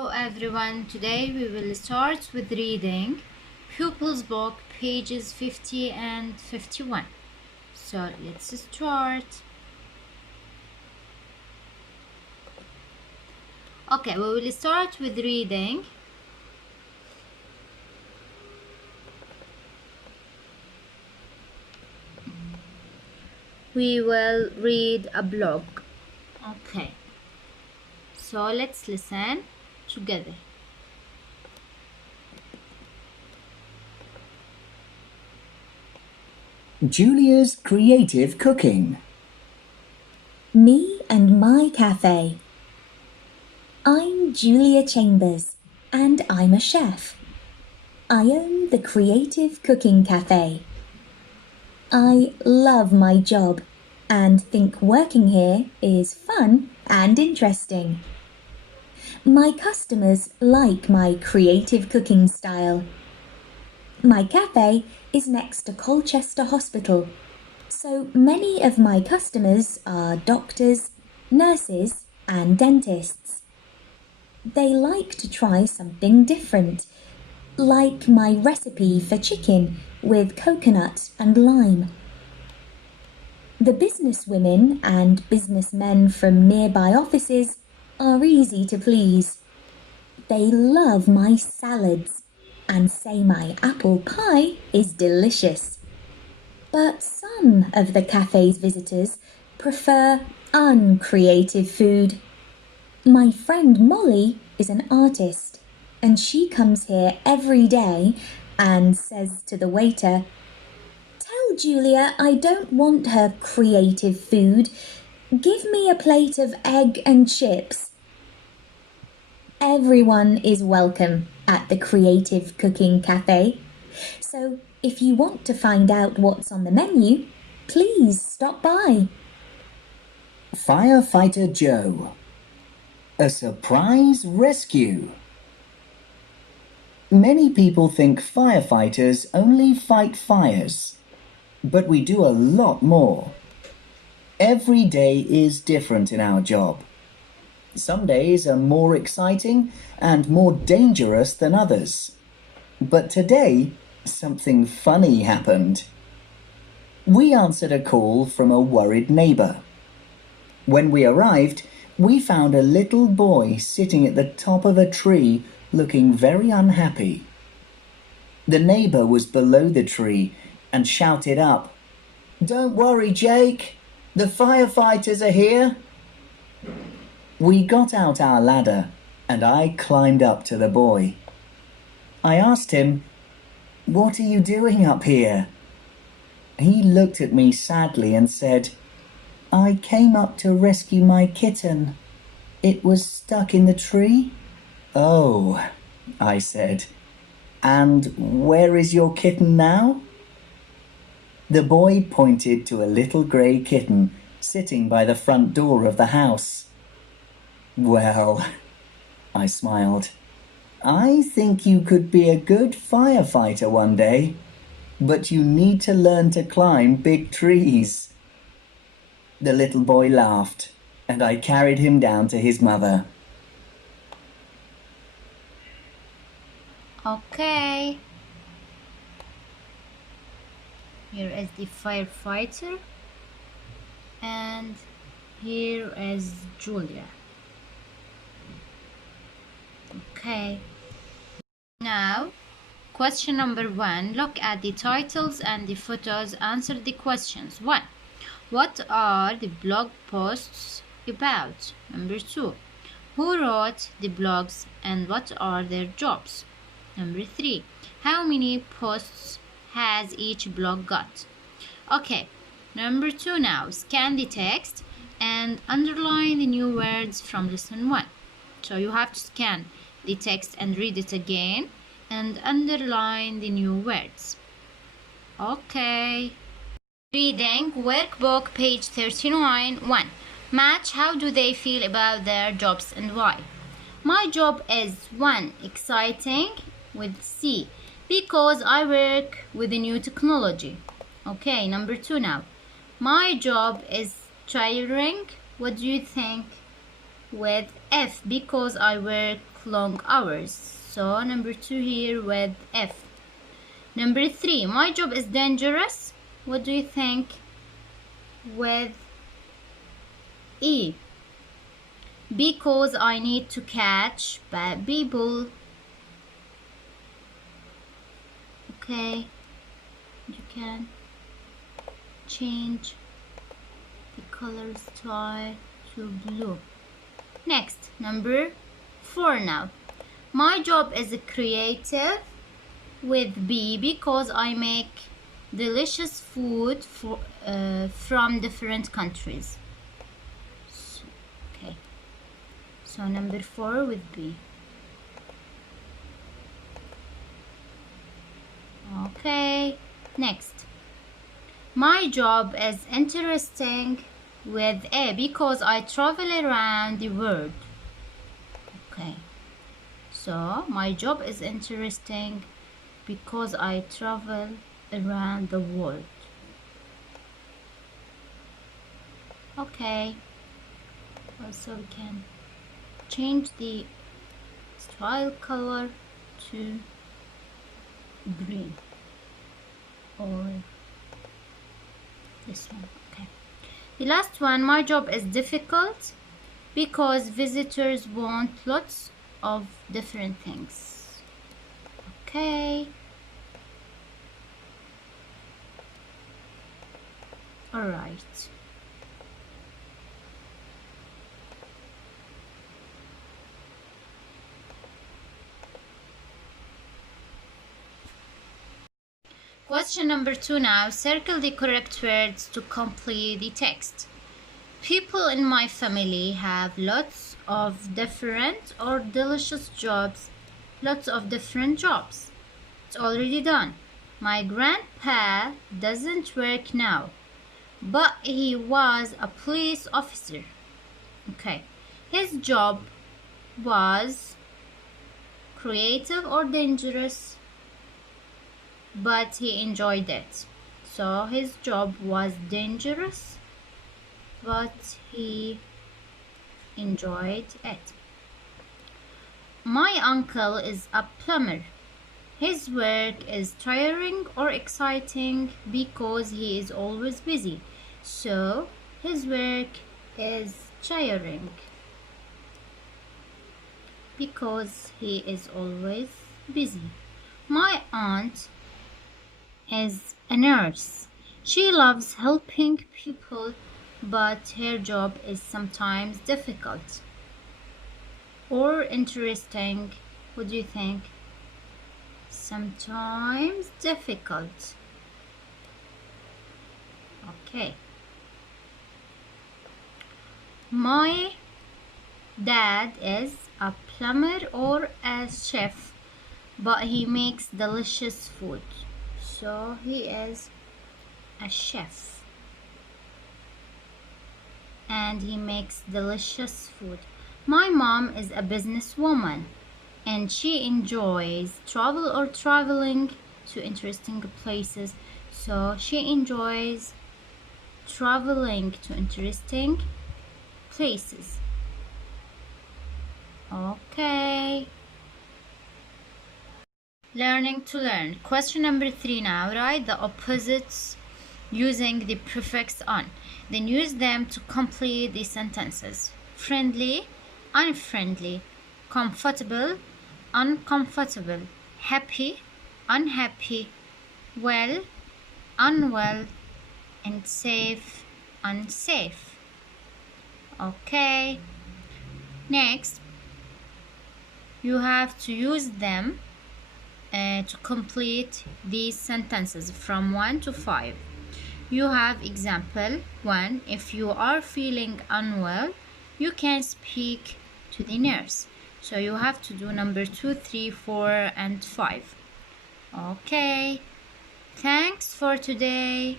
Hello everyone, today we will start with reading Pupils Book pages 50 and 51. So let's start. Okay, we will start with reading we will read a blog. Okay, so let's listen together. Julia's creative cooking. Me and my cafe. I'm Julia Chambers and I'm a chef. I own the Creative Cooking Cafe. I love my job and think working here is fun and interesting. My customers like my creative cooking style. My cafe is next to Colchester Hospital, so many of my customers are doctors, nurses and dentists. They like to try something different, like my recipe for chicken with coconut and lime. The businesswomen and businessmen from nearby offices are easy to please. They love my salads and say my apple pie is delicious. But some of the cafe's visitors prefer uncreative food. My friend Molly is an artist, and she comes here every day and says to the waiter, "Tell Julia I don't want her creative food. Give me a plate of egg and chips." Everyone is welcome at the Creative Cooking Cafe. So if you want to find out what's on the menu, please stop by. Firefighter Joe. A surprise rescue. Many people think firefighters only fight fires, but we do a lot more. Every day is different in our job. Some days are more exciting and more dangerous than others. But today, something funny happened. We answered a call from a worried neighbor. When we arrived, we found a little boy sitting at the top of a tree looking very unhappy. The neighbor was below the tree and shouted up, "Don't worry, Jake. The firefighters are here." We got out our ladder and I climbed up to the boy. I asked him, "What are you doing up here?" He looked at me sadly and said, "I came up to rescue my kitten. It was stuck in the tree." "Oh," I said, "and where is your kitten now?" The boy pointed to a little grey kitten sitting by the front door of the house. "Well," I smiled, "I think you could be a good firefighter one day, but you need to learn to climb big trees." The little boy laughed, and I carried him down to his mother. Okay. Here is the firefighter, and here is Julia. Okay. Now, question number 1. Look at the titles and the photos. Answer the questions. 1. What are the blog posts about? Number 2. Who wrote the blogs and what are their jobs? Number 3. How many posts has each blog got? Okay. Number 2 now. Scan the text and underline the new words from lesson 1. So you have to scan the text and read it again and underline the new words. Okay. Reading workbook page 39. 1. Match how do they feel about their jobs and why. My job is 1. Exciting with C because I work with the new technology. Okay, number 2 now. My job is tiring. What do you think? With F because I work long hours. So number 2 here with F. Number 3, my job is dangerous. What do you think? With E. Because I need to catch bad people. Okay, you can change the color style to blue. Next, number 4 now. My job is creative with B because I make delicious food from different countries. Okay, so number 4 with B. Okay, next. My job is interesting with A because I travel around the world. Okay, so my job is interesting because I travel around the world. Okay, also we can change the style color to green or this one. Okay, the last one, my job is difficult because visitors want lots of different things. Okay, all right. Question number 2 now. Circle the correct words to complete the text. People in my family have lots of different or delicious jobs. Lots of different jobs. It's already done. My grandpa doesn't work now, but he was a police officer. Okay. His job was creative or dangerous, but he enjoyed it. So his job was dangerous, but he enjoyed it. My uncle is a plumber. His work is tiring or exciting because he is always busy. So his work is tiring because he is always busy. My aunt is a nurse. She loves helping people, but her job is sometimes difficult or interesting. What do you think? Sometimes difficult. Okay. My dad is a plumber or a chef, but he makes delicious food. So he is a chef and he makes delicious food. My mom is a businesswoman and she enjoys travel or traveling to interesting places. So she enjoys traveling to interesting places. Okay. Learning to learn. Question number 3 now. Write the opposites using the prefix on. Then use them to complete the sentences. Friendly, unfriendly, comfortable, uncomfortable, happy, unhappy, well, unwell, and safe, unsafe. Okay. Next, you have to use them to complete these sentences from 1 to 5. You have example 1. If you are feeling unwell, you can speak to the nurse. So you have to do number 2, 3, 4, and 5. Okay. Thanks for today.